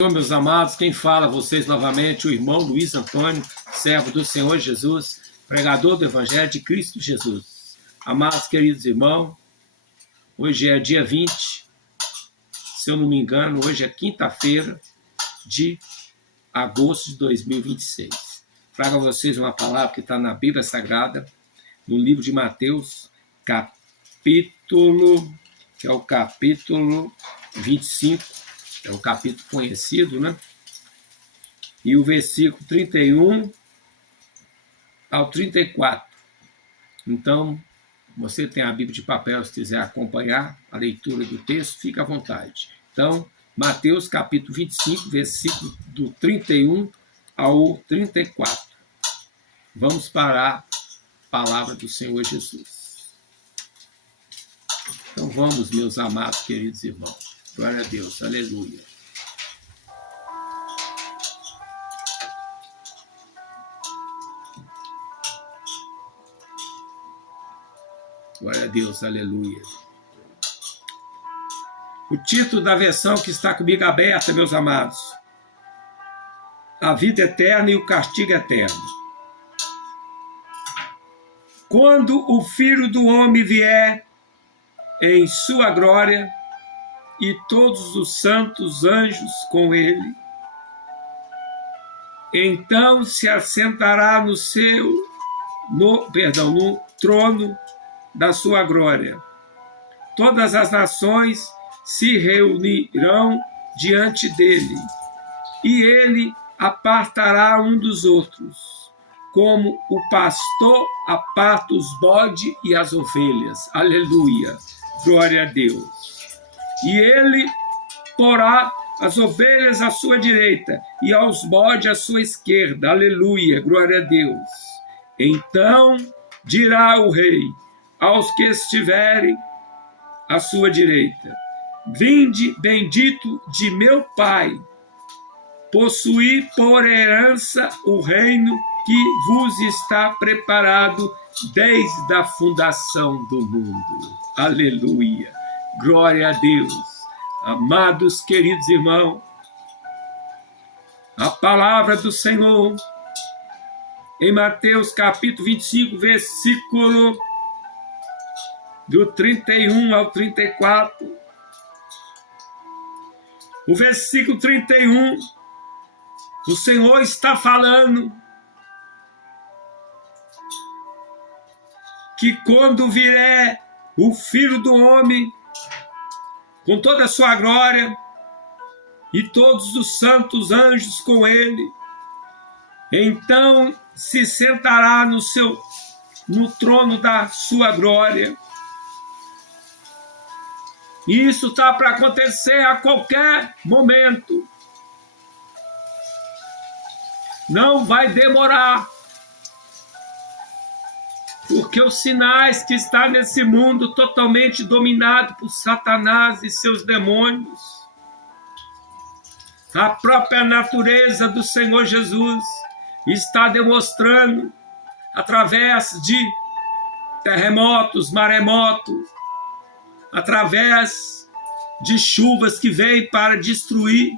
Meus amados, quem fala a vocês novamente, o irmão Luiz Antônio, servo do Senhor Jesus, pregador do Evangelho de Cristo Jesus. Amados, queridos irmãos, hoje é dia 20, se eu não me engano, hoje é quinta-feira de agosto de 2026. Trago a vocês uma palavra que está na Bíblia Sagrada, no livro de Mateus, que é o capítulo 25, é um capítulo conhecido, né? E o versículo 31 ao 34. Então, você tem a Bíblia de papel, se quiser acompanhar a leitura do texto, fica à vontade. Então, Mateus capítulo 25, versículo do 31 ao 34. Vamos para a palavra do Senhor Jesus. Então vamos, meus amados, queridos irmãos. Glória a Deus, aleluia. Glória a Deus, aleluia. O título da versão que está comigo aberta, meus amados: A vida eterna e o castigo eterno. Quando o Filho do Homem vier em sua glória, e todos os santos anjos com ele, então se assentará no trono da sua glória. Todas as nações se reunirão diante dele, e ele apartará um dos outros, como o pastor aparta os bodes e as ovelhas. Aleluia, glória a Deus. E ele porá as ovelhas à sua direita e aos bodes à sua esquerda. Aleluia, glória a Deus. Então dirá o rei aos que estiverem à sua direita: Vinde, bendito de meu Pai, possuí por herança o reino que vos está preparado desde a fundação do mundo. Aleluia. Glória a Deus. Amados, queridos irmãos, a palavra do Senhor em Mateus capítulo 25, versículo do 31 ao 34. O versículo 31, o Senhor está falando que quando vier o Filho do Homem com toda a sua glória, e todos os santos anjos com ele, então se sentará no trono da sua glória. E isso está para acontecer a qualquer momento. Não vai demorar, porque os sinais que estão nesse mundo totalmente dominado por Satanás e seus demônios, a própria natureza do Senhor Jesus está demonstrando através de terremotos, maremotos, através de chuvas que vêm para destruir,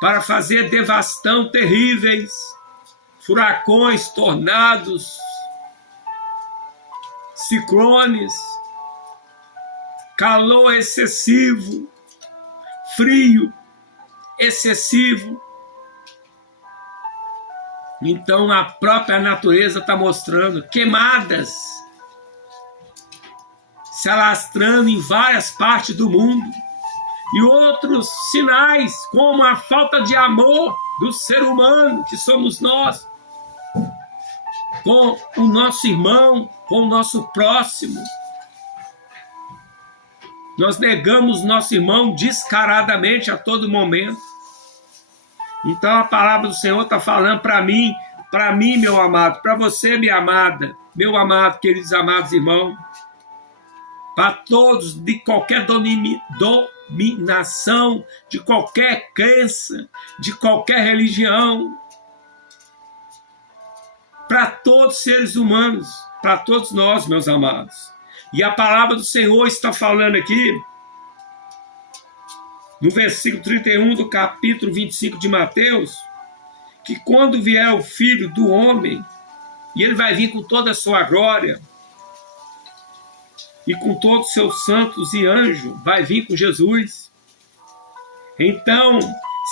para fazer devastação terríveis, furacões, tornados, ciclones, calor excessivo, frio excessivo. Então a própria natureza está mostrando queimadas se alastrando em várias partes do mundo, e outros sinais como a falta de amor do ser humano, que somos nós, com o nosso irmão, com o nosso próximo. Nós negamos nosso irmão descaradamente a todo momento. Então a palavra do Senhor está falando para mim, meu amado, para você, minha amada, meu amado, queridos amados irmãos, para todos de qualquer dominação, de qualquer crença, de qualquer religião, para todos os seres humanos, para todos nós, meus amados. E a palavra do Senhor está falando aqui no versículo 31 do capítulo 25 de Mateus, que quando vier o Filho do Homem, e ele vai vir com toda a sua glória, e com todos os seus santos e anjos, vai vir com Jesus. Então,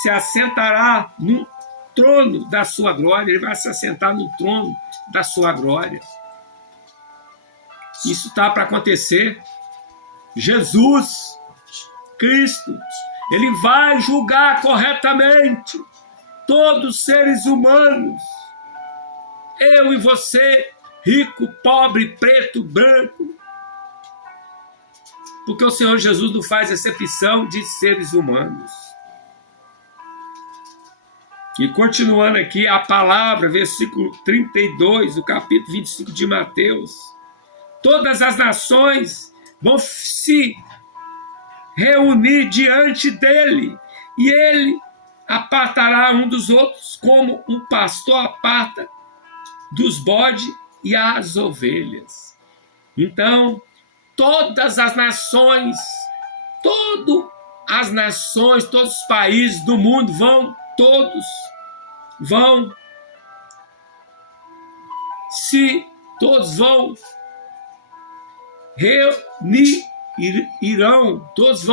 se assentará no trono da sua glória, ele vai se assentar no trono da sua glória. Isso está para acontecer. Jesus Cristo, ele vai julgar corretamente todos os seres humanos. Eu e você, rico, pobre, preto, branco. Porque o Senhor Jesus não faz acepção de seres humanos. E continuando aqui, a palavra, versículo 32, do capítulo 25 de Mateus. Todas as nações vão se reunir diante dele, e ele apartará um dos outros, como um pastor aparta dos bodes e as ovelhas. Então, todas as nações, todos os países do mundo todos vão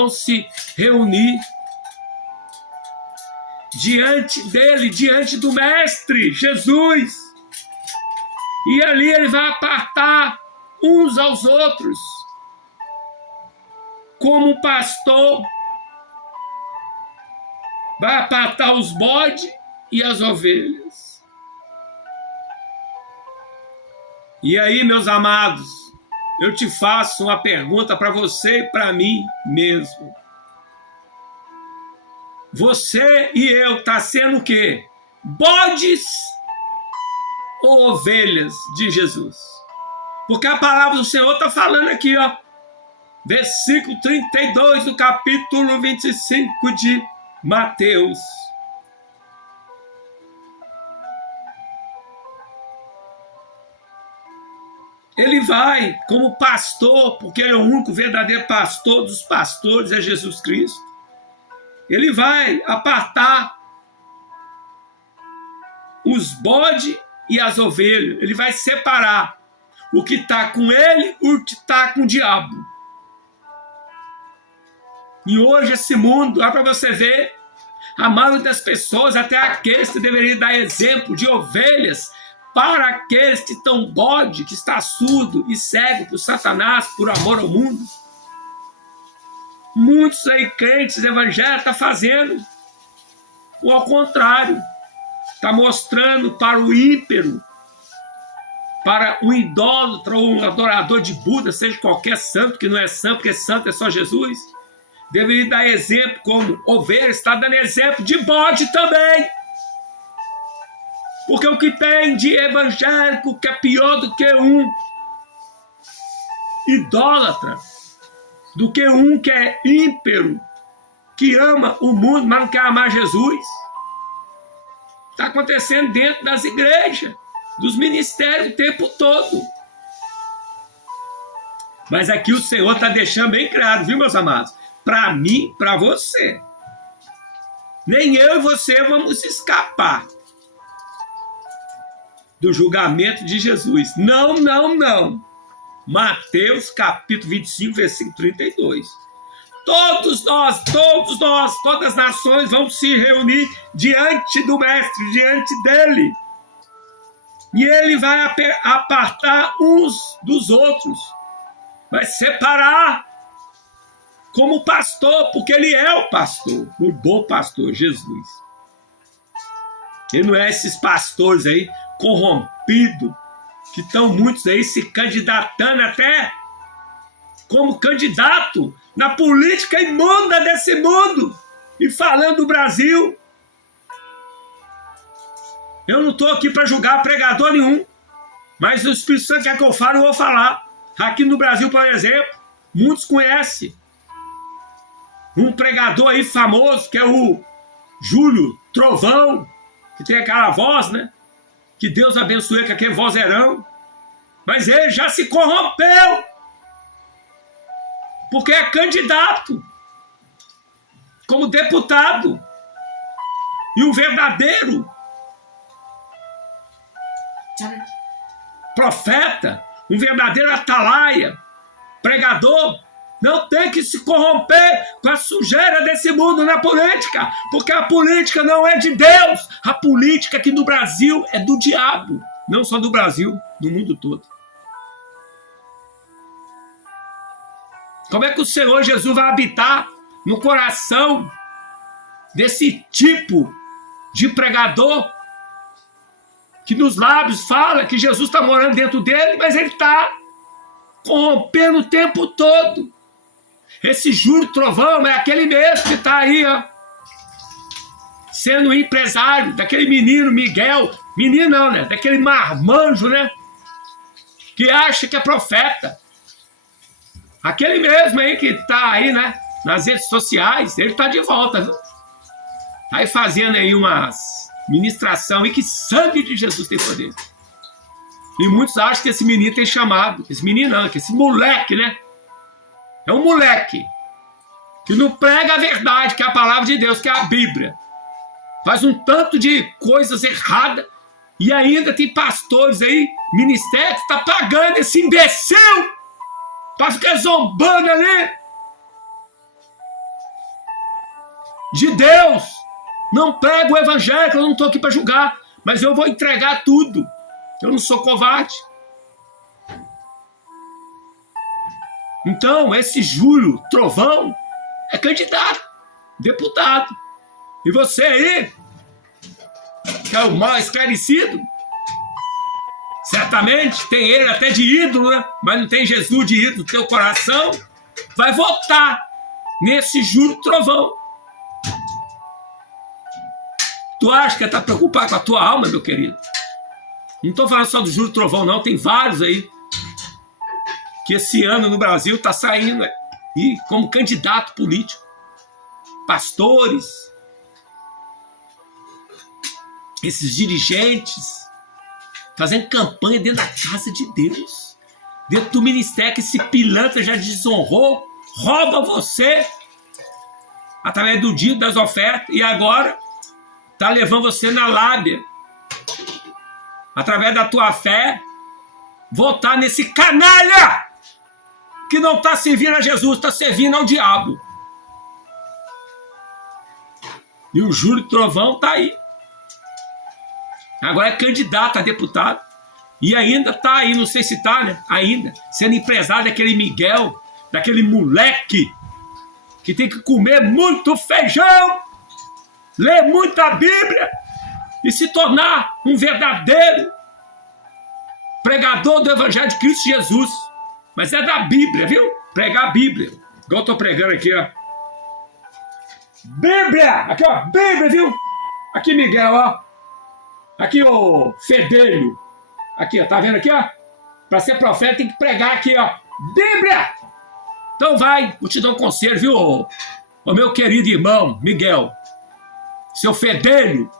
se reunir diante dele, diante do Mestre Jesus. E ali ele vai apartar uns aos outros, como um pastor vai apartar os bodes e as ovelhas. E aí, meus amados, eu te faço uma pergunta para você e para mim mesmo. Você e eu tá sendo o quê? Bodes ou ovelhas de Jesus? Porque a palavra do Senhor está falando aqui, ó. Versículo 32 do capítulo 25 de Mateus. Ele vai como pastor, porque ele é o único verdadeiro pastor dos pastores, é Jesus Cristo. Ele vai apartar os bodes e as ovelhas. Ele vai separar o que está com ele e o que está com o diabo. E hoje esse mundo, dá para você ver, a maioria das pessoas, até aqueles que deveriam dar exemplo de ovelhas, para aqueles que estão bode, que está surdo e cego por Satanás, por amor ao mundo. Muitos aí crentes evangélicos estão fazendo o ao contrário. Está mostrando para o ímpero, para um idólatra ou um adorador de Buda, seja qualquer santo, que não é santo, porque santo é só Jesus, deveria dar exemplo como ovelha, está dando exemplo de bode também. Porque o que tem de evangélico que é pior do que um idólatra, do que um que é ímpero, que ama o mundo, mas não quer amar Jesus. Está acontecendo dentro das igrejas, dos ministérios o tempo todo. Mas aqui o Senhor está deixando bem claro, viu, meus amados? Para mim, para você. Nem eu e você vamos escapar do julgamento de Jesus. Não, não, não. Mateus capítulo 25, versículo 32. Todas as nações vão se reunir diante do Mestre, diante dele. E ele vai apartar uns dos outros. Vai separar como pastor, porque ele é o pastor, o bom pastor, Jesus. Ele não é esses pastores aí corrompidos, que estão muitos aí se candidatando até como candidato na política imunda desse mundo e falando do Brasil. Eu não estou aqui para julgar pregador nenhum, mas o Espírito Santo quer que eu fale, eu vou falar. Aqui no Brasil, por exemplo, muitos conhecem um pregador aí famoso, que é o Júlio Trovão, que tem aquela voz, né? Que Deus abençoe com aquele vozeirão. Mas ele já se corrompeu, porque é candidato como deputado. E um verdadeiro profeta, um verdadeiro atalaia, pregador, não tem que se corromper com a sujeira desse mundo na política, porque a política não é de Deus. A política aqui no Brasil é do diabo, não só do Brasil, do mundo todo. Como é que o Senhor Jesus vai habitar no coração desse tipo de pregador que nos lábios fala que Jesus está morando dentro dele, mas ele está corrompendo o tempo todo? Esse Júlio Trovão é aquele mesmo que está aí, ó, sendo empresário daquele menino Miguel, menino não, né? Daquele marmanjo, né? Que acha que é profeta. Aquele mesmo aí que está aí, né? Nas redes sociais, ele está de volta, viu? Aí fazendo aí umas ministração e que sangue de Jesus tem poder. E muitos acham que esse menino tem chamado. Esse menino não, que esse moleque, né? É um moleque que não prega a verdade, que é a palavra de Deus, que é a Bíblia. Faz um tanto de coisas erradas e ainda tem pastores aí, ministério, que está pagando esse imbecil para ficar zombando ali de Deus. Não prega o evangelho, eu não estou aqui para julgar, mas eu vou entregar tudo. Eu não sou covarde. Então, esse Júlio Trovão é candidato, deputado. E você aí, que é o mal esclarecido, certamente tem ele até de ídolo, né? Mas não tem Jesus de ídolo no teu coração, vai votar nesse Júlio Trovão. Tu acha que está preocupado com a tua alma, meu querido? Não estou falando só do Júlio Trovão, não. Tem vários aí que esse ano no Brasil está saindo aí como candidato político. Pastores, esses dirigentes, fazendo campanha dentro da casa de Deus, dentro do ministério que esse pilantra já desonrou, rouba você através do dia das ofertas e agora está levando você na lábia, através da tua fé, votar nesse canalha que não está servindo a Jesus, está servindo ao diabo. E o Júlio Trovão está aí. Agora é candidato a deputado. E ainda está aí, não sei se está, né? Ainda, sendo empresário daquele Miguel, daquele moleque que tem que comer muito feijão, ler muita Bíblia e se tornar um verdadeiro pregador do Evangelho de Cristo Jesus. Mas é da Bíblia, viu? Pregar a Bíblia. Igual eu estou pregando aqui, ó. Bíblia! Aqui, ó. Bíblia, viu? Aqui, Miguel, ó. Aqui, ô fedelho. Aqui, ó. Tá vendo aqui, ó? Para ser profeta tem que pregar aqui, ó. Bíblia! Então vai, vou te dar um conselho, viu? Ô meu querido irmão, Miguel. Seu fedelho.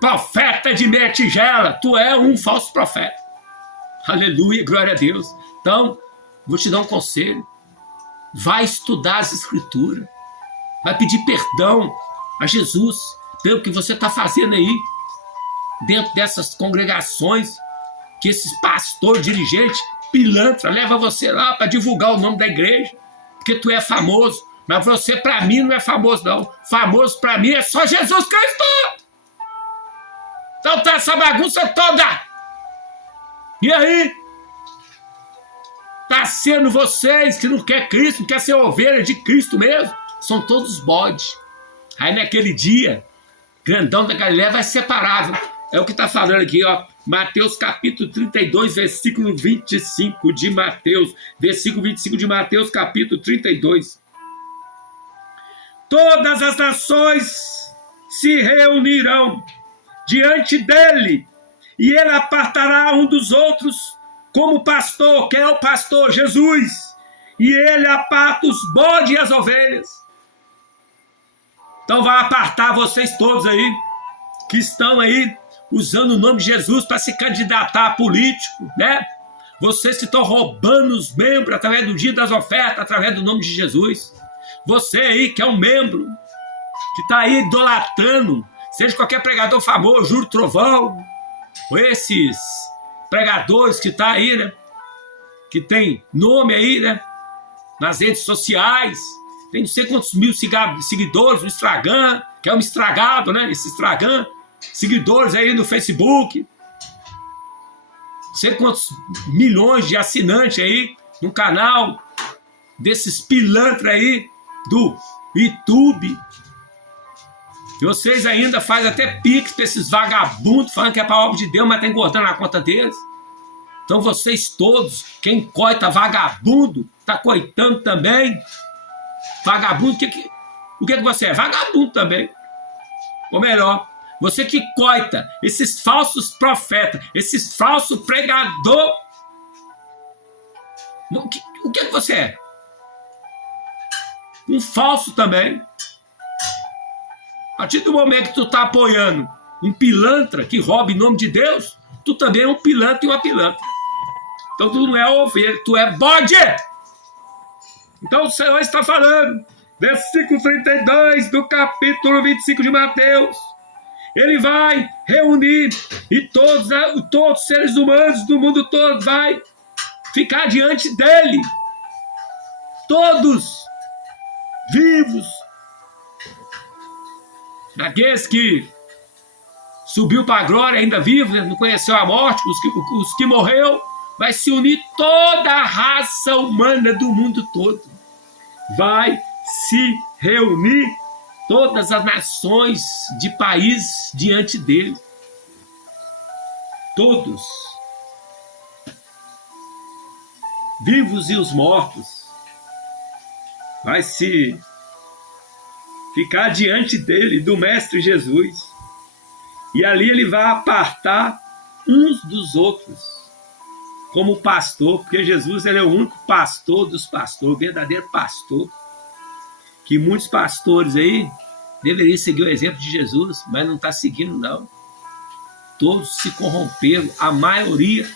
Profeta de meia tigela. Tu é um falso profeta. Aleluia, glória a Deus. Então, vou te dar um conselho. Vai estudar as Escrituras. Vai pedir perdão a Jesus pelo que você está fazendo aí dentro dessas congregações que esses pastores, dirigentes, pilantra, leva você lá para divulgar o nome da igreja, porque tu é famoso. Mas você, para mim, não é famoso, não. Famoso, para mim, é só Jesus Cristo. Então tá essa bagunça toda. E aí? Tá sendo vocês que não quer Cristo, não quer ser ovelha de Cristo mesmo. São todos bodes. Aí naquele dia, grandão da Galileia vai separar. É o que está falando aqui, ó. Mateus capítulo 32, versículo 25 de Mateus. Versículo 25 de Mateus, capítulo 32. Todas as nações se reunirão diante dele, e ele apartará um dos outros como pastor. Quem é o pastor? Jesus. E ele aparta os bodes e as ovelhas. Então vai apartar vocês todos aí, que estão aí usando o nome de Jesus para se candidatar a político, né? Vocês que estão roubando os membros através do dia das ofertas, através do nome de Jesus. Você aí que é um membro, que está aí idolatrando, seja qualquer pregador famoso, Júlio Trovão, ou esses pregadores que tá aí, né? Que tem nome aí, né? Nas redes sociais, tem não sei quantos mil seguidores no Instagram, que é um estragado, né? Esse Instagram, seguidores aí no Facebook, não sei quantos milhões de assinantes aí no canal desses pilantras aí do YouTube. E vocês ainda fazem até pix para esses vagabundos, falando que é para obra de Deus, mas está engordando a conta deles. Então vocês todos, quem coita vagabundo, está coitando também. Vagabundo, o que você é? Vagabundo também. Ou melhor, você que coita esses falsos profetas, esses falsos pregadores. O que você é? Um falso também. A partir do momento que tu está apoiando um pilantra que rouba em nome de Deus, tu também é um pilantra e uma pilantra. Então tu não é ovelha, tu é bode. Então o Senhor está falando, versículo 32 do capítulo 25 de Mateus. Ele vai reunir e todos os seres humanos do mundo todo vai ficar diante dele. Todos vivos. Aqueles que subiu para a glória ainda vivo, né? Não conheceu a morte, os que morreu, vai se unir toda a raça humana do mundo todo. Vai se reunir todas as nações de países diante dele. Todos. Vivos e os mortos. Vai se ficar diante dele, do Mestre Jesus. E ali ele vai apartar uns dos outros, como pastor, porque Jesus ele é o único pastor dos pastores, o verdadeiro pastor. Que muitos pastores aí deveriam seguir o exemplo de Jesus, mas não está seguindo, não. Todos se corromperam, a maioria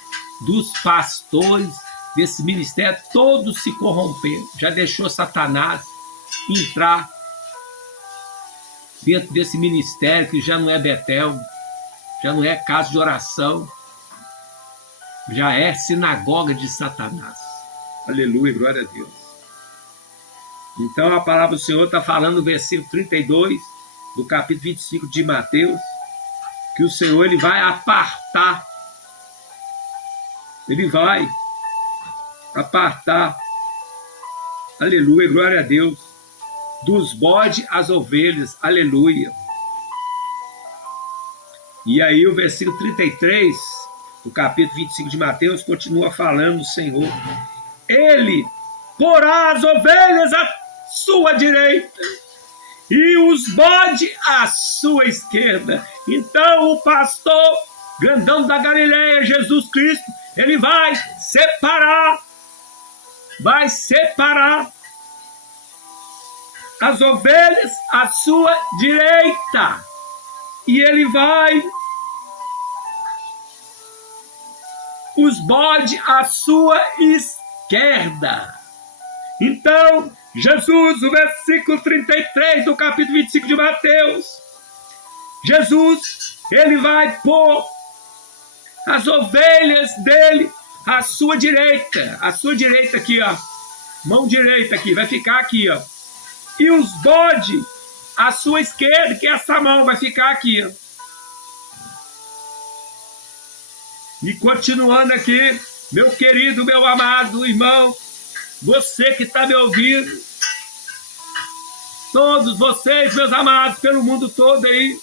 dos pastores desse ministério, todos se corromperam. Já deixou Satanás entrar dentro desse ministério que já não é Betel, já não é casa de oração, já é sinagoga de Satanás. Aleluia, glória a Deus. Então a palavra do Senhor está falando no versículo 32 do capítulo 25 de Mateus, que o Senhor ele vai apartar, aleluia, glória a Deus, dos bodes às ovelhas, aleluia. E aí o versículo 33 do capítulo 25 de Mateus continua falando o Senhor. Ele porá as ovelhas à sua direita e os bodes à sua esquerda. Então o pastor grandão da Galileia, Jesus Cristo, ele vai separar as ovelhas à sua direita. E ele vai os bodes à sua esquerda. Então, Jesus, o versículo 33 do capítulo 25 de Mateus, Jesus, ele vai pôr as ovelhas dele à sua direita aqui, ó, mão direita aqui, vai ficar aqui, ó, e os bodes à sua esquerda, que essa mão vai ficar aqui, ó. E continuando aqui, meu querido, meu amado irmão, você que está me ouvindo, todos vocês, meus amados, pelo mundo todo aí,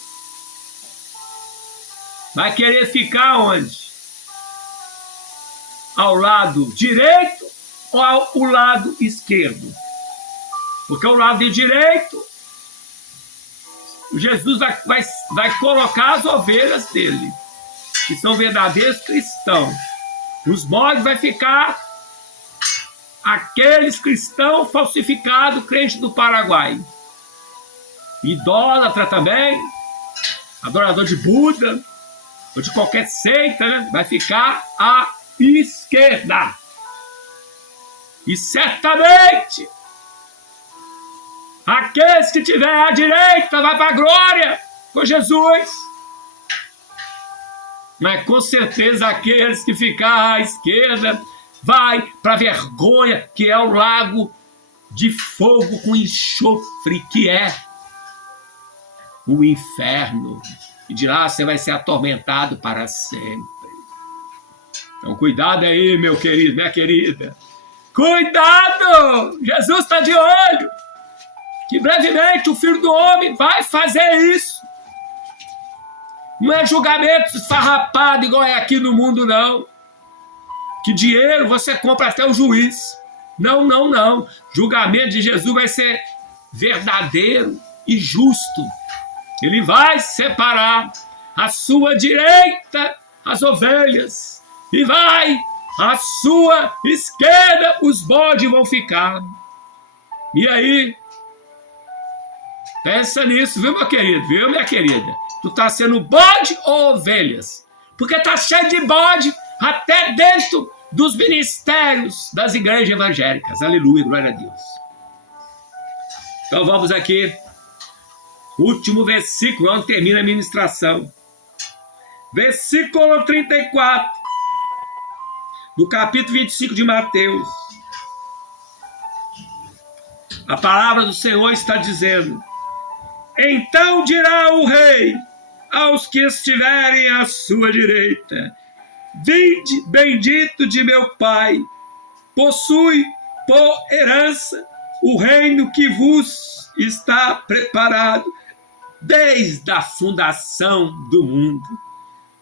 vai querer ficar onde? Ao lado direito ou ao lado esquerdo? Porque o lado direito, Jesus vai colocar as ovelhas dele, que são verdadeiros cristãos. Os bodes vai ficar aqueles cristãos falsificados, crentes do Paraguai. Idólatra também, adorador de Buda, ou de qualquer seita, né? Vai ficar à esquerda. E certamente Aqueles que tiverem à direita vai para a glória com Jesus. Mas com certeza aqueles que ficar à esquerda vai para a vergonha, que é o lago de fogo com enxofre, que é o inferno. E de lá você vai ser atormentado para sempre. Então cuidado aí, meu querido, minha querida. Cuidado! Jesus está de olho. Que brevemente o Filho do Homem vai fazer isso. Não é julgamento esfarrapado igual é aqui no mundo, não. Que dinheiro você compra até o juiz. Não, não, não. Julgamento de Jesus vai ser verdadeiro e justo. Ele vai separar à sua direita as ovelhas e vai à sua esquerda os bodes vão ficar. E aí, pensa nisso, viu, meu querido? Viu, minha querida? Tu tá sendo bode ou ovelhas? Porque tá cheio de bode até dentro dos ministérios das igrejas evangélicas. Aleluia, glória a Deus. Então vamos aqui. Último versículo, onde termina a ministração. Versículo 34. Do capítulo 25 de Mateus. A palavra do Senhor está dizendo: então dirá o rei aos que estiverem à sua direita: vinde, bendito de meu Pai, possui por herança o reino que vos está preparado desde a fundação do mundo.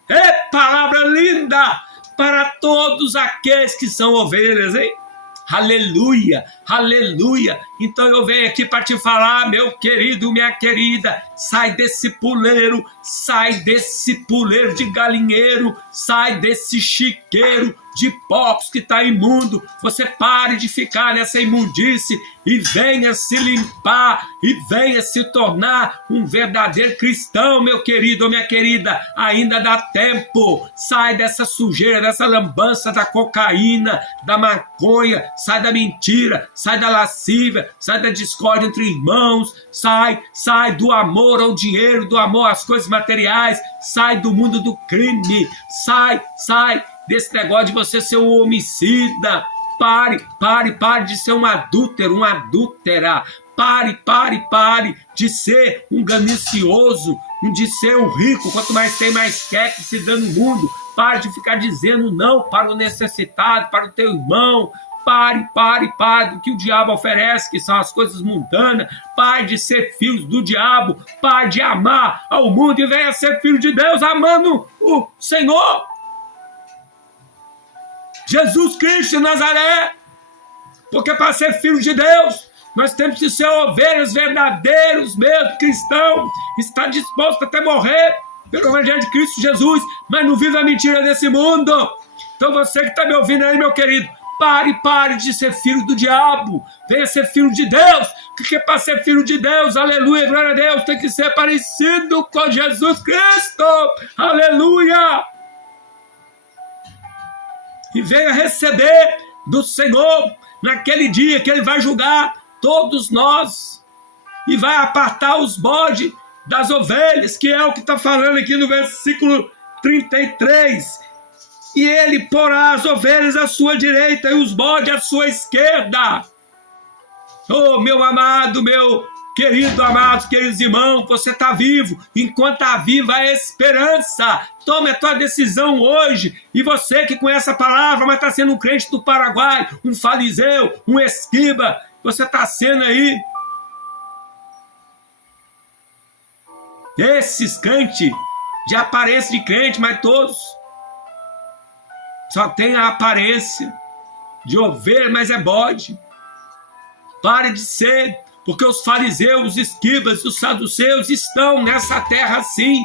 É palavra linda para todos aqueles que são ovelhas, hein? Aleluia, aleluia. Então eu venho aqui para te falar, meu querido, minha querida, sai desse puleiro de galinheiro, sai desse chiqueiro de porcos que está imundo. Você pare de ficar nessa imundície e venha se limpar e venha se tornar um verdadeiro cristão, meu querido ou minha querida. Ainda dá tempo. Sai dessa sujeira, dessa lambança da cocaína, da maconha, sai da mentira, sai da lascívia, sai da discórdia entre irmãos, sai do amor ao dinheiro, do amor às coisas materiais, sai do mundo do crime, sai desse negócio de você ser um homicida. Pare de ser um adúltero, uma adúltera. Pare de ser um ganancioso, de ser um rico. Quanto mais tem, mais quer que se dê no mundo. Pare de ficar dizendo não para o necessitado, para o teu irmão. Pare do que o diabo oferece, que são as coisas mundanas. Pare de ser filho do diabo. Pare de amar ao mundo e venha ser filho de Deus, amando o Senhor Jesus Cristo de Nazaré. Porque para ser filho de Deus, nós temos que ser ovelhas verdadeiros mesmo, cristão. Está disposto até morrer pelo Evangelho de Cristo Jesus, mas não vive a mentira desse mundo. Então você que está me ouvindo aí, meu querido, pare de ser filho do diabo. Venha ser filho de Deus. Porque para ser filho de Deus, aleluia, glória a Deus, tem que ser parecido com Jesus Cristo. Aleluia. E venha receber do Senhor naquele dia que Ele vai julgar todos nós e vai apartar os bodes das ovelhas, que é o que está falando aqui no versículo 33. E Ele porá as ovelhas à sua direita e os bodes à sua esquerda. Oh, meu amado, meu querido, amados, queridos irmãos, você está vivo. Enquanto está viva a esperança. Tome a tua decisão hoje. E você que conhece a palavra, mas está sendo um crente do Paraguai, um fariseu, um esquiba, você está sendo aí esses crentes de aparência de crente, mas todos só tem a aparência de ovelha, mas é bode. Pare de ser, porque os fariseus, os esquibas, os saduceus estão nessa terra assim,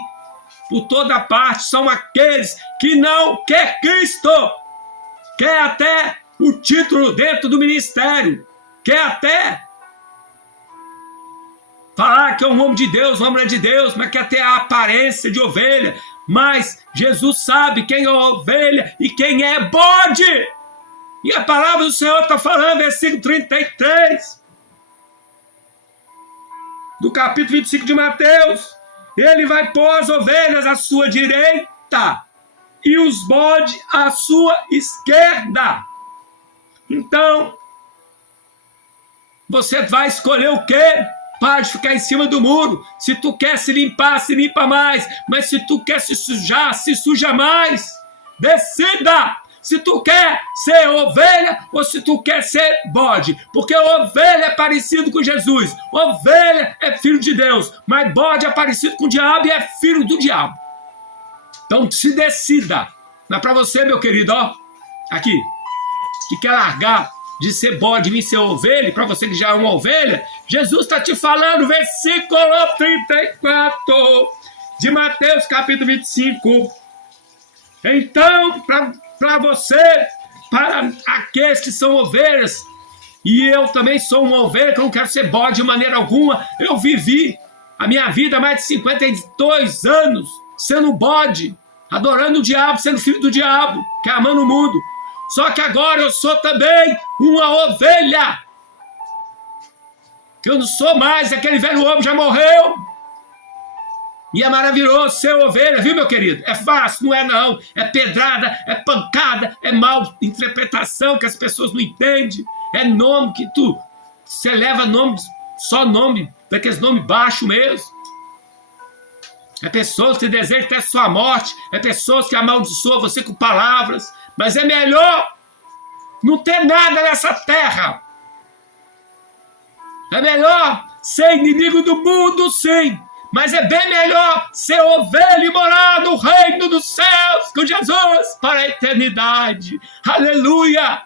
por toda parte. São aqueles que não quer Cristo, quer até o título dentro do ministério, quer até falar que é um homem de Deus, uma mulher de Deus, mas quer ter a aparência de ovelha. Mas Jesus sabe quem é ovelha e quem é bode. E a palavra do Senhor está falando, versículo 33. do capítulo 25 de Mateus. Ele vai pôr as ovelhas à sua direita e os bodes à sua esquerda. Então, você vai escolher o quê? Para de ficar em cima do muro. Se tu quer se limpar, se limpa mais. Mas se tu quer se sujar, se suja mais. Decida se tu quer ser ovelha ou se tu quer ser bode. Porque ovelha é parecido com Jesus. Ovelha é filho de Deus. Mas bode é parecido com o diabo e é filho do diabo. Então se decida. Não é para você, meu querido, ó. Aqui. Que quer largar de ser bode e vir ser ovelha, e para você que já é uma ovelha, Jesus está te falando, versículo 34 de Mateus, capítulo 25. Então, para você, para aqueles que são ovelhas, e eu também sou uma ovelha, que eu não quero ser bode de maneira alguma, eu vivi a minha vida há mais de 52 anos, sendo bode, adorando o diabo, sendo filho do diabo, que é amando o mundo. Só que agora eu sou também uma ovelha. Que eu não sou mais, aquele velho homem já morreu. E é maravilhoso ser ovelha, viu, meu querido? É fácil, não é não. É pedrada, é pancada, é mal interpretação que as pessoas não entendem. É nome que você leva nome, só nome, daqueles nomes baixos mesmo. É pessoas que desejam até sua morte. É pessoas que amaldiçoam você com palavras. Mas é melhor não ter nada nessa terra. É melhor ser inimigo do mundo, sim. Mas é bem melhor ser ovelha e morar no reino dos céus com Jesus para a eternidade. Aleluia!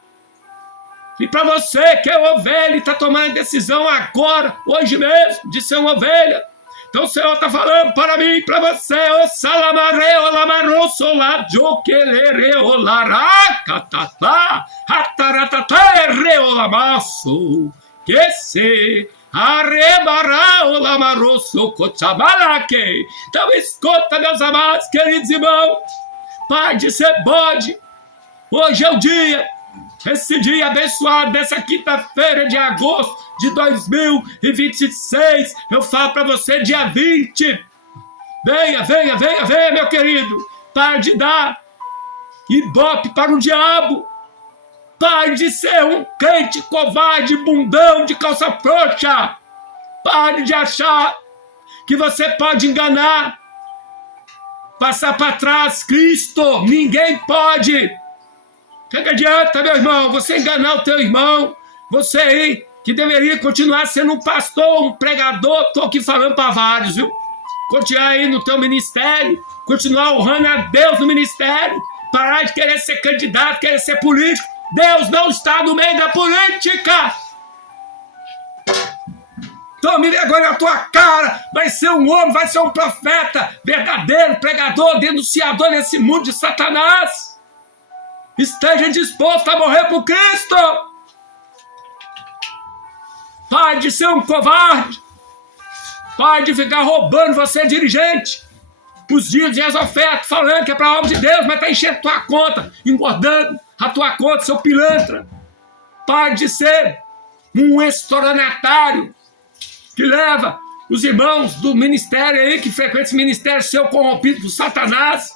E para você que é ovelha e está tomando a decisão agora, hoje mesmo, de ser uma ovelha, então o Senhor está falando para mim, para você, o salamare, o lamaroso, la jokelere, o laracatata, ataratate, o lamaço, que se arrebará, o lamaroso, cochabalaque. Então escuta, meus amados, queridos irmãos, pai de ser bode, hoje é o dia, esse dia abençoado dessa quinta-feira de agosto de 2026, eu falo para você, dia 20, venha, meu querido, pare de dar ibope para o diabo, pare de ser um crente covarde, bundão, de calça frouxa, pare de achar que você pode enganar, passar para trás Cristo, ninguém pode. O que adianta, meu irmão, você enganar o teu irmão, você aí, que deveria continuar sendo um pastor, um pregador, estou aqui falando para vários, viu? Continuar aí no teu ministério, continuar honrando a Deus no ministério, parar de querer ser candidato, querer ser político. Deus não está no meio da política. Tome vergonha na tua cara, vai ser um homem, vai ser um profeta, verdadeiro, pregador, denunciador nesse mundo de Satanás. Esteja disposto a morrer por Cristo. Pare de ser um covarde. Pare de ficar roubando você, dirigente, os dias e as ofertas, falando que é para a obra de Deus, mas está enchendo a tua conta, engordando a tua conta, seu pilantra. Pare de ser um estornatário que leva os irmãos do ministério aí, que frequentam esse ministério seu corrompido por Satanás,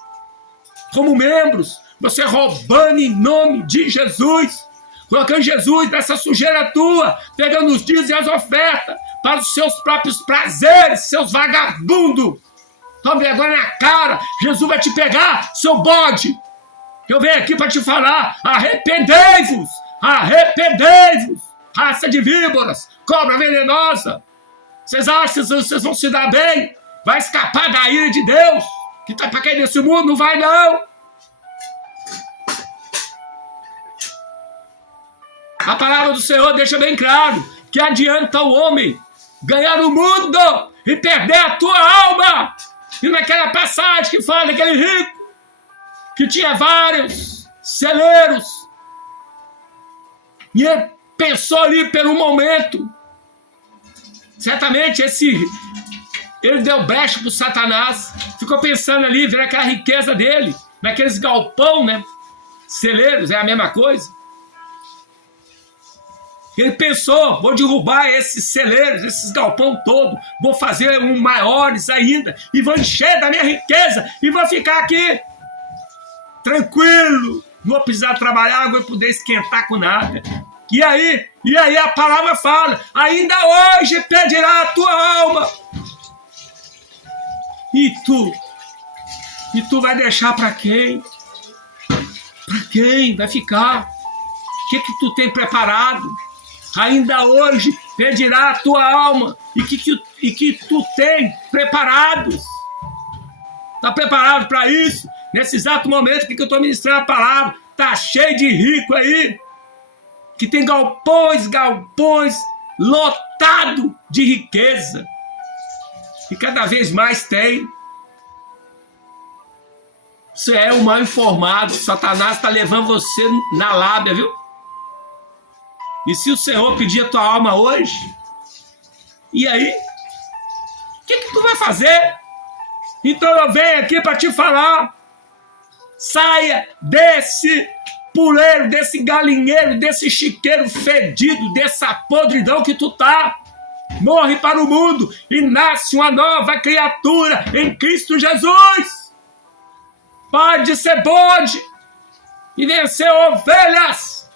como membros, você roubando em nome de Jesus. Colocando Jesus nessa sujeira tua, pegando os dias e as ofertas para os seus próprios prazeres, seus vagabundos. Tome vergonha na cara, Jesus vai te pegar, seu bode. Eu venho aqui para te falar, arrependei-vos, raça de víboras, cobra venenosa. Vocês acham que vocês vão se dar bem? Vai escapar da ira de Deus, que está para cair nesse mundo? Não vai não. A palavra do Senhor deixa bem claro que adianta o homem ganhar o mundo e perder a tua alma. E naquela passagem que fala daquele rico que tinha vários celeiros e ele pensou ali por um momento, certamente ele deu brecha para o Satanás, ficou pensando ali, vendo aquela riqueza dele, naqueles galpão, né? Celeiros, é a mesma coisa. Ele pensou, vou derrubar esses celeiros, esses galpão todo, vou fazer um maiores ainda, e vou encher da minha riqueza, e vou ficar aqui tranquilo, não vou precisar trabalhar, não vou poder esquentar com nada. E aí a palavra fala, ainda hoje pedirá a tua alma. E tu vai deixar para quem? Para quem vai ficar? O que tu tem preparado? Ainda hoje pedirá a tua alma. E que tu tem preparado? Está preparado para isso? Nesse exato momento que eu estou ministrando a palavra, está cheio de rico aí, que tem galpões lotado de riqueza. E cada vez mais tem. Você é um mal informado. Satanás está levando você na lábia, viu? E se o Senhor pedir a tua alma hoje, e aí? O que tu vai fazer? Então eu venho aqui para te falar. Saia desse puleiro, desse galinheiro, desse chiqueiro fedido, dessa podridão que tu tá. Morre para o mundo e nasce uma nova criatura em Cristo Jesus. Pare de ser bode e vencer ovelhas.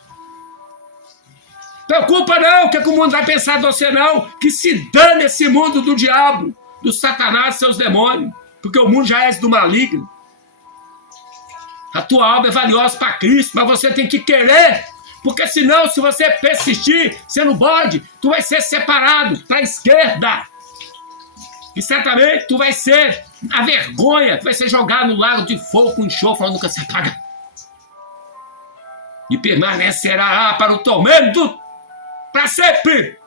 Preocupa não, o que o mundo vai pensar de você não. Que se dane esse mundo do diabo, do Satanás e seus demônios. Porque o mundo já é do maligno. A tua alma é valiosa para Cristo, mas você tem que querer. Porque senão, se você persistir sendo bode, tu vai ser separado para a esquerda. E certamente tu vai ser a vergonha, tu vai ser jogado no lago de fogo com enxofre, onde nunca se apaga. E permanecerá para o tormento para sempre.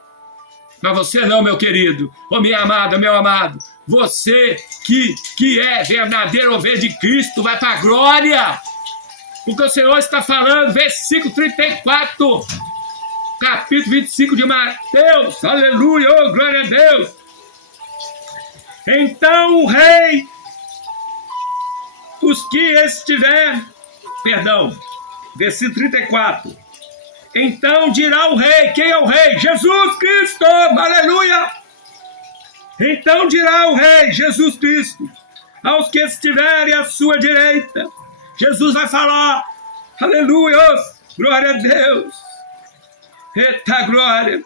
Mas você não, meu querido, ô minha amada, meu amado, você que é verdadeiro ovelha de Cristo vai para a glória. Porque o Senhor está falando, versículo 34, capítulo 25 de Mateus, aleluia, oh, glória a Deus. Então o rei, versículo 34, então dirá o rei, quem é o rei? Jesus Cristo, aleluia. Então dirá o rei, Jesus Cristo, aos que estiverem à sua direita. Jesus vai falar, aleluia, glória a Deus, eita glória.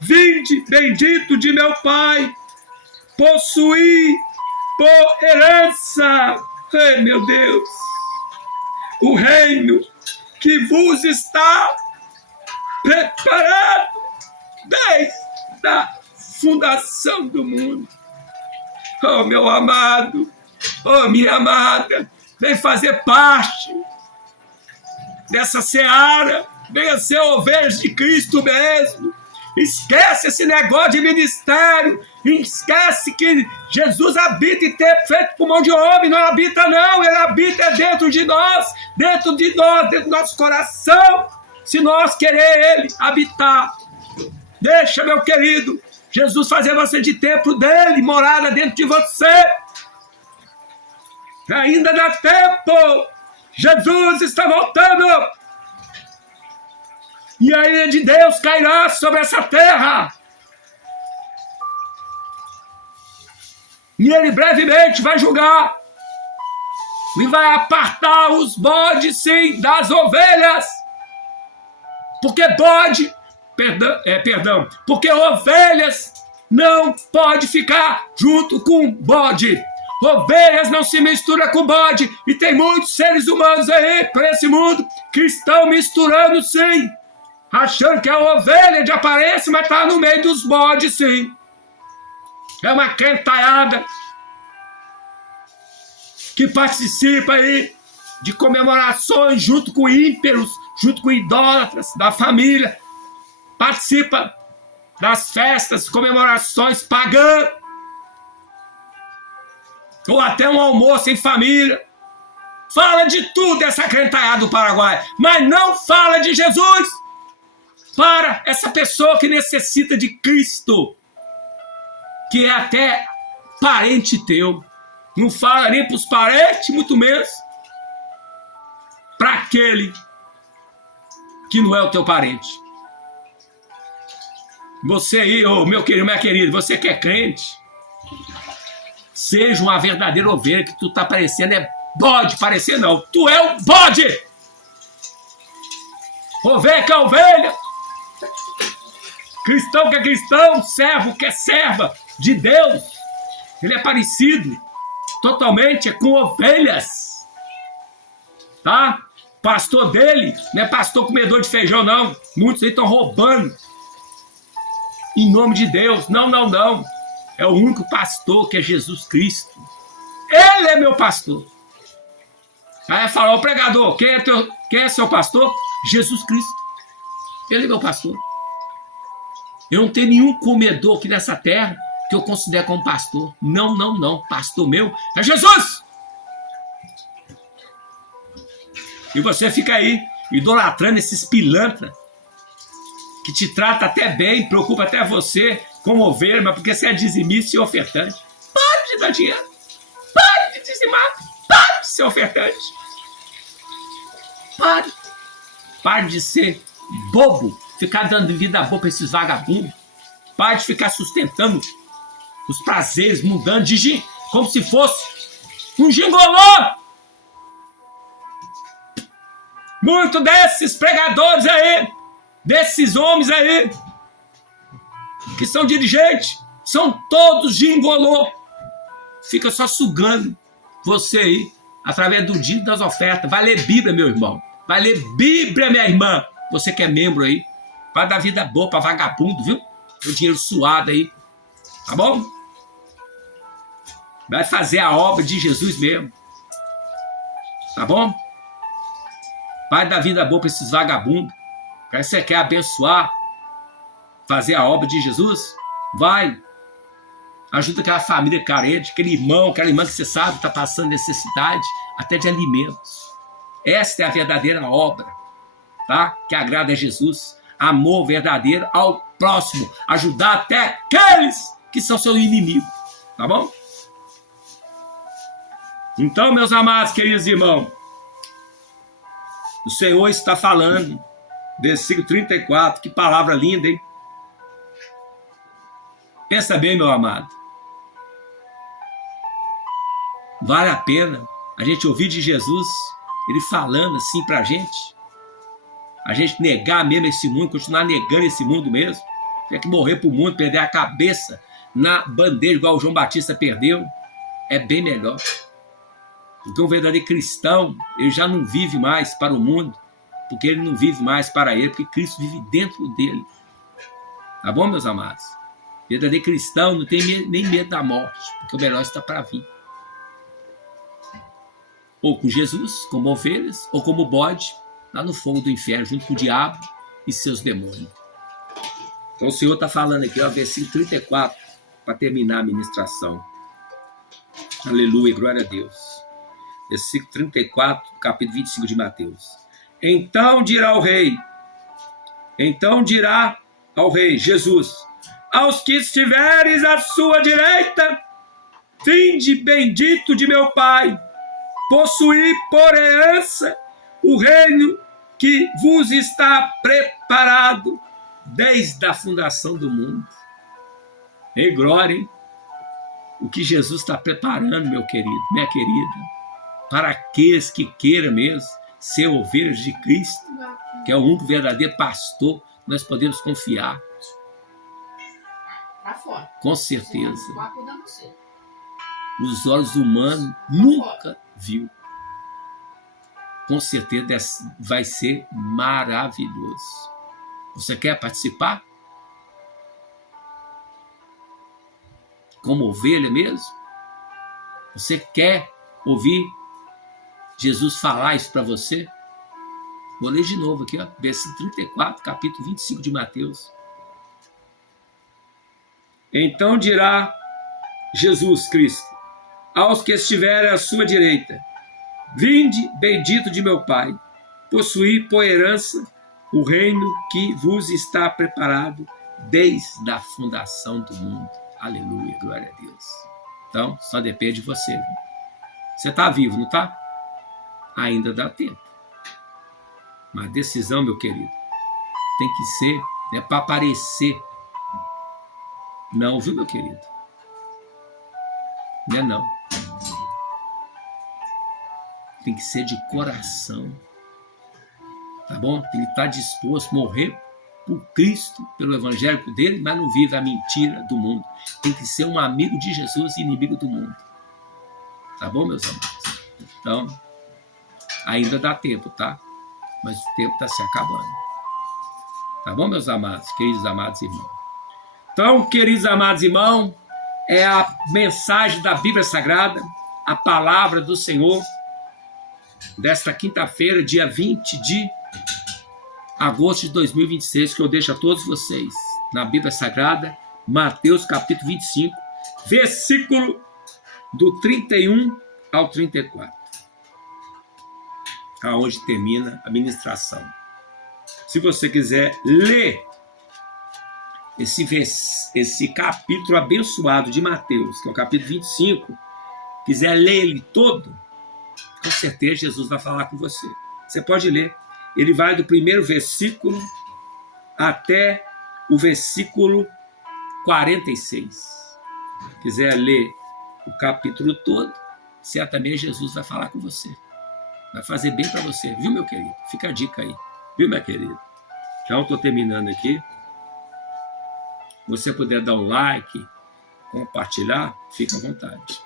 Vinde, bendito de meu Pai, possuí por herança, ai meu Deus, o reino que vos está preparado desde a fundação do mundo. Oh meu amado, oh minha amada, vem fazer parte dessa seara, venha ser ovelhas de Cristo mesmo. Esquece esse negócio de ministério, esquece que Jesus habita e ter feito por mão de homem, não habita não, ele habita dentro de nós, dentro do nosso coração, se nós querer ele habitar. Deixa, meu querido, Jesus fazer você de templo dele, morada dentro de você. Ainda dá tempo, Jesus está voltando. E a ira de Deus cairá sobre essa terra. E ele brevemente vai julgar. E vai apartar os bodes, sim, das ovelhas. Porque porque ovelhas não pode ficar junto com bode. Ovelhas não se mistura com bode. E tem muitos seres humanos aí, para esse mundo, que estão misturando, sim. Achando que é ovelha de aparência, mas está no meio dos bodes, sim. É uma crentalhada que participa aí de comemorações junto com ímpios, junto com idólatras da família. Participa das festas, comemorações pagãs. Ou até um almoço em família. Fala de tudo essa crentalhada do Paraguai, mas não fala de Jesus. Para essa pessoa que necessita de Cristo, que é até parente teu. Não fala nem para os parentes, muito menos para aquele que não é o teu parente. Você aí, ô, meu querido, minha querida, você que é crente, seja uma verdadeira ovelha, que tu tá parecendo é bode, parecer não, tu é o bode! Ovelha que é ovelha, cristão que é cristão, servo que é serva de Deus, ele é parecido totalmente com ovelhas, tá? Pastor dele não é pastor comedor de feijão, não. Muitos aí estão roubando em nome de Deus. Não, não, não. É o único pastor que é Jesus Cristo. Ele é meu pastor. Aí fala, ô pregador, quem é seu pastor? Jesus Cristo. Ele é meu pastor. Eu não tenho nenhum comedor aqui nessa terra que eu considero como pastor. Não, não, não. Pastor meu é Jesus. E você fica aí idolatrando esses pilantras que te trata até bem, preocupa até você como ovelha, mas porque você é dizimista e ofertante. Pare de dar dinheiro. Pare de dizimar. Pare de ser ofertante. Pare. Pare de ser bobo, ficar dando vida boa para esses vagabundos. Pare de ficar sustentando os prazeres, mudando de como se fosse um gingolô. Muito desses pregadores aí, desses homens aí, que são dirigentes, são todos gingolô. Fica só sugando você aí, através do dízimo das ofertas. Vai ler Bíblia, meu irmão. Vai ler Bíblia, minha irmã. Você que é membro aí, vai dar vida boa para vagabundo, viu? O dinheiro suado aí, tá bom? Vai fazer a obra de Jesus mesmo, tá bom? Vai dar vida boa para esses vagabundos. Você quer abençoar, fazer a obra de Jesus? Vai. Ajuda aquela família carente, aquele irmão, aquela irmã que você sabe está passando necessidade, até de alimentos. Esta é a verdadeira obra, tá? Que agrada a Jesus. Amor verdadeiro ao próximo. Ajudar até aqueles que são seus inimigos. Tá bom? Então, meus amados, queridos irmãos, o Senhor está falando, versículo 34, que palavra linda, hein? Pensa bem, meu amado. Vale a pena a gente ouvir de Jesus, ele falando assim pra gente, a gente negar mesmo esse mundo, continuar negando esse mundo mesmo, tem que morrer pro mundo, perder a cabeça na bandeja, igual o João Batista perdeu, é bem melhor. Porque um verdadeiro cristão, ele já não vive mais para o mundo, porque ele não vive mais para ele, porque Cristo vive dentro dele. Tá bom, meus amados? O verdadeiro cristão não tem nem medo da morte, porque o melhor está para vir. Ou com Jesus, como ovelhas, ou como bode, lá no fogo do inferno, junto com o diabo e seus demônios. Então o Senhor está falando aqui, ó, versículo 34, para terminar a ministração. Aleluia, glória a Deus. Versículo 34, capítulo 25 de Mateus. Então dirá ao rei, Jesus, aos que estiveres à sua direita, vinde bendito de meu Pai, possuí por herança o reino que vos está preparado desde a fundação do mundo. Ei, glória, hein? O que Jesus está preparando, meu querido, minha querida, para aqueles que queiram mesmo ser ovelhas de Cristo, que é o único verdadeiro pastor, nós podemos confiar. Com certeza. Os olhos humanos nunca viu. Com certeza vai ser maravilhoso. Você quer participar? Como ovelha mesmo? Você quer ouvir Jesus falar isso para você? Vou ler de novo aqui, ó, versículo 34, capítulo 25 de Mateus. Então dirá Jesus Cristo aos que estiverem à sua direita, vinde bendito de meu Pai, possuí por herança o reino que vos está preparado desde a fundação do mundo. Aleluia, glória a Deus. Então, só depende de você. Viu? Você está vivo, não está? Ainda dá tempo. Mas decisão, meu querido, tem que ser, para aparecer Não, viu, meu querido? Não é não. Tem que ser de coração. Tá bom? Tem que estar disposto a morrer por Cristo, pelo evangelho dele, mas não vive a mentira do mundo. Tem que ser um amigo de Jesus e inimigo do mundo. Tá bom, meus amados? Então, ainda dá tempo, tá? Mas o tempo está se acabando. Tá bom, meus amados, queridos amados irmãos? Então, queridos amados irmãos, é a mensagem da Bíblia Sagrada, a palavra do Senhor, desta quinta-feira, dia 20 de agosto de 2026, que eu deixo a todos vocês na Bíblia Sagrada, Mateus capítulo 25, versículo do 31 ao 34, aonde termina a ministração. Se você quiser ler esse capítulo abençoado de Mateus, que é o capítulo 25, quiser ler ele todo, com certeza Jesus vai falar com você. Você pode ler. Ele vai do primeiro versículo até o versículo 46. Se quiser ler o capítulo todo, certamente Jesus vai falar com você. Vai fazer bem para você, viu, meu querido? Fica a dica aí, viu, meu querido? Então, estou terminando aqui. Se você puder dar um like, compartilhar, fica à vontade.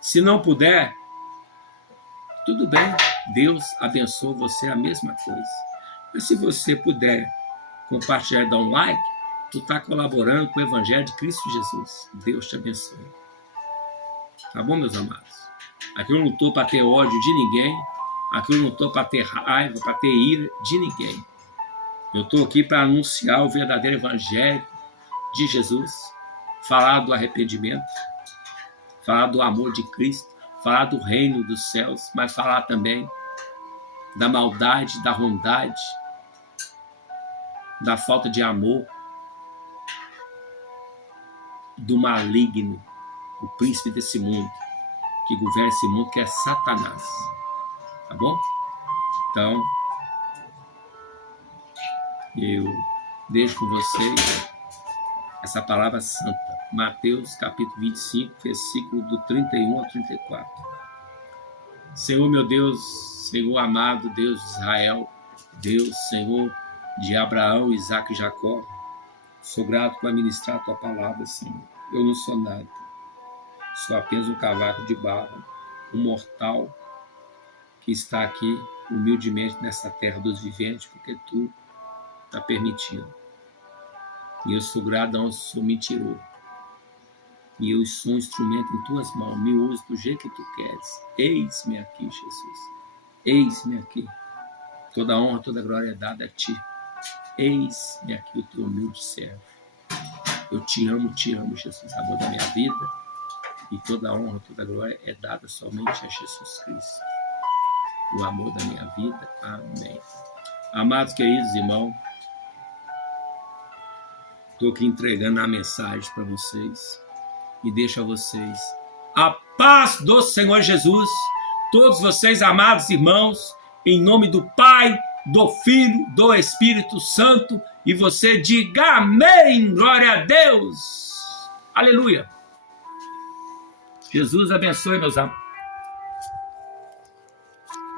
Se não puder, tudo bem, Deus abençoe você a mesma coisa. Mas se você puder compartilhar e dar um like, tu está colaborando com o Evangelho de Cristo Jesus. Deus te abençoe. Tá bom, meus amados? Aqui eu não estou para ter ódio de ninguém. Aqui eu não estou para ter raiva, para ter ira de ninguém. Eu estou aqui para anunciar o verdadeiro Evangelho de Jesus, falar do arrependimento, falar do amor de Cristo, falar do reino dos céus, mas falar também da maldade, da ruindade, da falta de amor, do maligno, o príncipe desse mundo, que governa esse mundo, que é Satanás. Tá bom? Então, eu deixo com vocês essa palavra santa. Mateus capítulo 25, versículo do 31 ao 34. Senhor meu Deus, Senhor amado, Deus de Israel, Deus, Senhor de Abraão, Isaque e Jacó, sou grato por ministrar a tua palavra, Senhor. Eu não sou nada, sou apenas um cavaco de barro, um mortal que está aqui humildemente nessa terra dos viventes, porque tu está permitindo. E eu sou grato, não sou mentiroso. E eu sou um instrumento em tuas mãos. Me usa do jeito que tu queres. Eis-me aqui, Jesus. Eis-me aqui. Toda honra, toda glória é dada a ti. Eis-me aqui, o teu humilde servo. Eu te amo, Jesus, amor da minha vida. E toda honra, toda glória é dada somente a Jesus Cristo, o amor da minha vida. Amém. Amados, queridos irmãos, estou aqui entregando a mensagem para vocês. E deixo a vocês a paz do Senhor Jesus, todos vocês, amados irmãos, em nome do Pai, do Filho, do Espírito Santo, e você diga amém, glória a Deus, aleluia. Jesus abençoe, meus amados.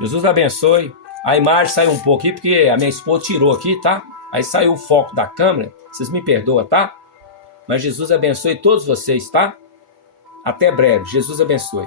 Jesus abençoe. A imagem saiu um pouco aqui, porque a minha esposa tirou aqui, tá? Aí saiu o foco da câmera, vocês me perdoam, tá? Mas Jesus abençoe todos vocês, tá? Até breve. Jesus abençoe.